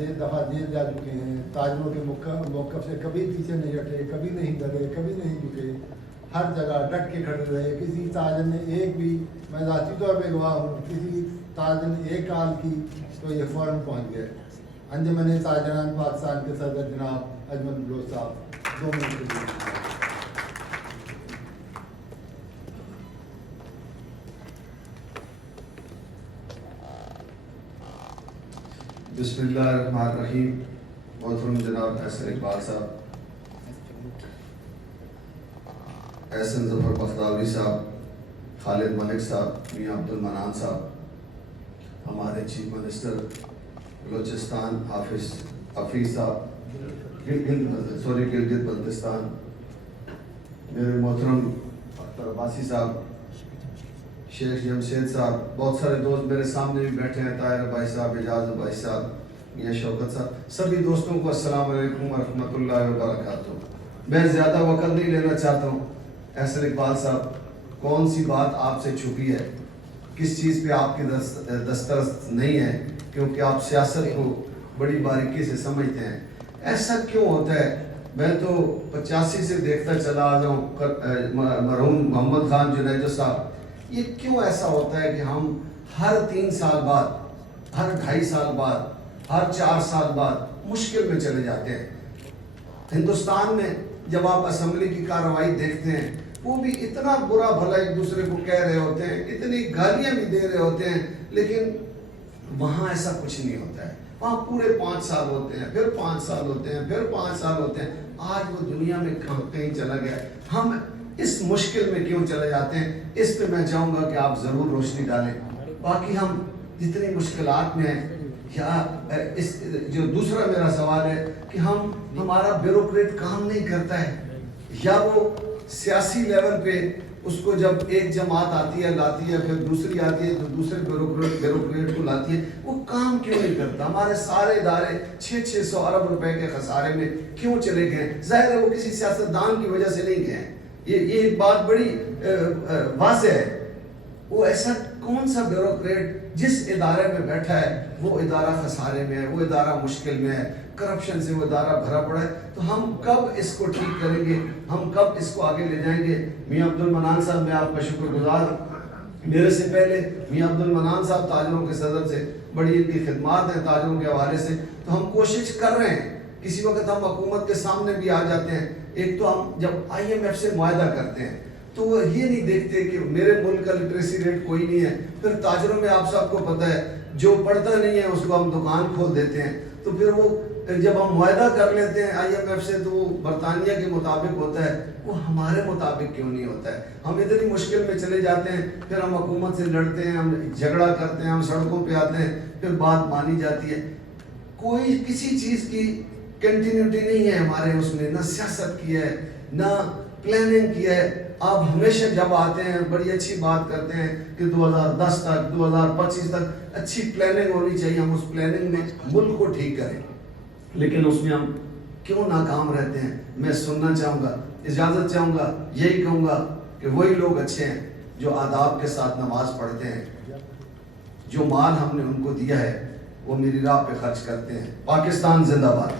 एक दफ़ा जेल जा चुके हैं। ताजरों के मौक़िफ़ से कभी पीछे नहीं हटे, कभी नहीं डरे, कभी नहीं झुके, हर जगह डट के खड़े रहे। किसी ताजर ने एक भी, मैं ज़ाती तौर पे गवाह हूँ, किसी ताजर ने एक कॉल की तो ये फ़ौरन पहुँच गए। अंजुमन ताजरान पाकिस्तान के सदर जनाब अजमल बलोच साहब 2 मिनट के लिए। बिस्मिल्लाहिर्रहमानिर्रहीम। मोहतरम जनाब एहसन इकबाल साहब, एहसन ज़फ़र बख्तावरी साहब, खालिद मलिक साहब, मियाँ अब्दुल मनान साहब, हमारे चीफ मिनिस्टर बलोचिस्तान हफीज़ साहब, गिलगित बल्तिस्तान, मेरे मोहतरम अख्तर अब्बासी साहब, शेख जमशेद साहब, बहुत सारे दोस्त मेरे सामने भी बैठे हैं, ताहिर भाई साहब, एजाज भाई साहब, मियाँ शौकत साहब, सभी दोस्तों को अस्सलाम वालेकुम व रहमतुल्लाहि व बरकातुहू। मैं ज़्यादा वक्त नहीं लेना चाहता हूँ। एहसन इकबाल साहब, कौन सी बात आपसे छुपी है, किस चीज़ पे आपकी दस्तरस नहीं है, क्योंकि आप सियासत को बड़ी बारीकी से समझते हैं। ऐसा क्यों होता है? मैं तो 85 से देखता चला आ जाऊँ मरहूम मोहम्मद खान जुनैजो साहब, ये क्यों ऐसा होता है कि हम हर 3 साल बाद, हर 2.5 साल बाद, हर 4 साल बाद मुश्किल में चले जाते हैं। हिंदुस्तान में जब आप असम्बली की कार्रवाई देखते हैं, वो भी इतना बुरा भला एक दूसरे को कह रहे होते हैं, इतनी गालियां भी दे रहे होते हैं, लेकिन वहाँ ऐसा कुछ नहीं होता है। वहाँ पूरे 5 साल होते हैं, फिर 5 साल होते हैं, फिर 5 साल होते हैं। आज वो दुनिया में कहीं चला गया। हम इस मुश्किल में क्यों चले जाते हैं? इस पे मैं चाहूँगा कि आप ज़रूर रोशनी डालें। बाकी हम जितनी मुश्किलात में हैं, या इस जो दूसरा मेरा सवाल है कि हमारा ब्यूरोक्रेट काम नहीं करता है, या वो सियासी लेवल पे उसको जब एक जमात आती है लाती है, फिर दूसरी आती है तो दूसरे ब्यूरोक्रेट को लाती है, वो काम क्यों नहीं करता? हमारे सारे इदारे 600 अरब रुपए के खसारे में क्यों चले गए? जाहिर है वो किसी सियासतदान की वजह से नहीं गए। ये एक बात बड़ी वाज़ेह है। वो ऐसा कौन सा ब्यूरोक्रेट जिस इदारे में बैठा है वो इदारा खसारे में है, वो इदारा मुश्किल में है, करप्शन से वो इदारा भरा पड़ा है। तो हम कब इसको ठीक करेंगे? हम कब इसको आगे ले जाएंगे? मियाँ अब्दुल मनान साहब, मैं आपका शुक्रगुजार हूँ। मेरे से पहले मियाँ अब्दुल मनान साहब ताजरों के सदर से बड़ी इनकी खिदमात हैं ताजरों के हवाले से, तो हम कोशिश कर रहे हैं। किसी वक्त हम हुकूमत के सामने भी आ जाते हैं। एक तो हम जब IMF से मुआहदा करते हैं तो वो ये नहीं देखते कि मेरे मुल्क का लिटरेसी रेट कोई नहीं है। फिर ताजरों में आप सबको पता है, जो पढ़ता नहीं है उसको हम दुकान खोल देते हैं। तो फिर वो जब हम मुआहदा कर लेते हैं IMF से, तो वो बरतानिया के मुताबिक होता है, वो हमारे मुताबिक क्यों नहीं होता है? हम इतनी मुश्किल में चले जाते हैं, फिर हम हुकूमत से लड़ते हैं, हम झगड़ा करते हैं, हम सड़कों पर आते हैं, फिर बात मानी जाती है। कोई किसी चीज़ की कंटिन्यूटी नहीं है हमारे उसमें, ना सियासत की है, ना प्लानिंग की है। आप हमेशा जब आते हैं बड़ी अच्छी बात करते हैं कि 2010 तक, 2025 तक अच्छी प्लानिंग होनी चाहिए, हम उस प्लानिंग में मुल्क को ठीक करें, लेकिन उसमें हम क्यों नाकाम रहते हैं? मैं सुनना चाहूँगा, इजाज़त चाहूँगा, यही कहूँगा कि वही लोग अच्छे हैं जो आदाब के साथ नमाज पढ़ते हैं, जो माल हमने उनको दिया है वो मेरी राह पे खर्च करते हैं। पाकिस्तान जिंदाबाद।